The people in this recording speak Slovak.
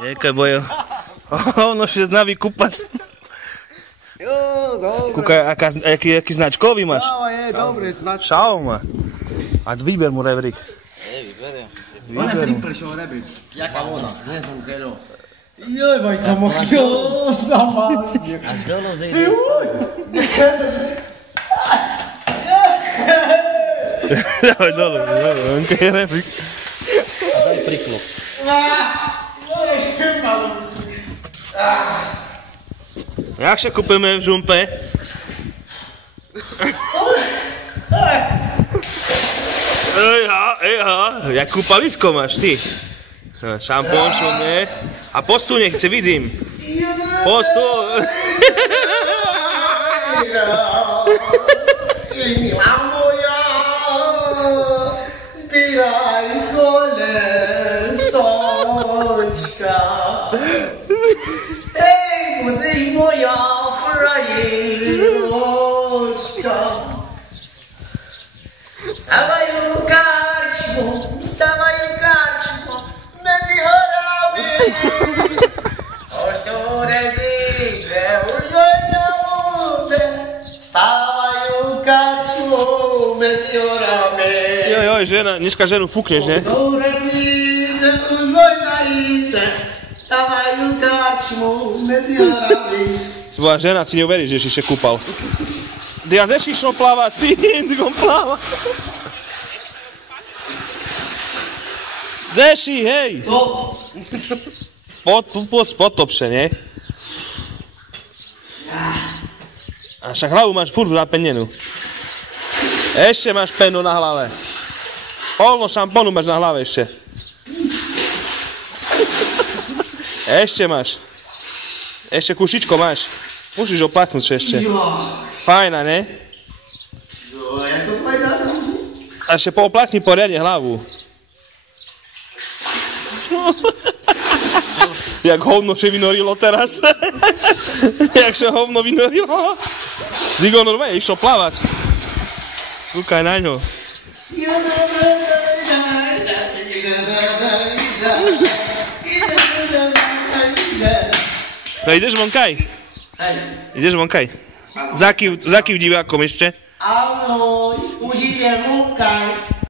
Jejka bojo. Ono sa znaví kúpať. Jo, dobre. Kúkaj, aký značkový máš? Šao je, dobre, značkový. Šao má. A vyber mu rebrík. Vyberiem. Ona triple šao rebrík. Jaká voda? 200 kg. Joj, bajca mochio, sama. Až dolo zejde. Dávaj dole, onka je rebrík. A tam priklop. Jak sa kúpeme v žumpe? Ejha, jak kúpalisko máš ty? Šampón, šumne. A postu nechce, vidím. Postu. Milá moja, zbíraj kolesočka. Hej, budeš moja frajeročka. Stavajú karčmu, medzi horami. Už tu nezíde, už vojna bude. Stavajú karčmu, medzi horami. Joj, žena, dneska ženu fúkneš, ne? Tu nezíde, už vojna ide. Stavajú karčmu, medzi horami. Tvoja žena si neuverí, že si ešte kúpal. Ja zeš išlo plávať, ty indikom pláva. Zeši, hej! To. Potopše, ne? A však hlavu máš furt zapennenú. Ešte máš penu na hlave. Polno šampónu máš na hlave ešte. Ešte máš. Ešte kušičko máš. Musíš oplaknúť ešte. Fajná, ne? Jo, jako fajná. A ešte pooplakni poriadne hlavu. Jak hovno sa vynorilo teraz. Jak sa hovno vynorilo. Zigo normálne išlo plávať. Kúkaj na ňo. No ideš vonkaj? Hej. Ideš vonkaj? Zakýv divákom ešte. Áno, už idem vonkaj.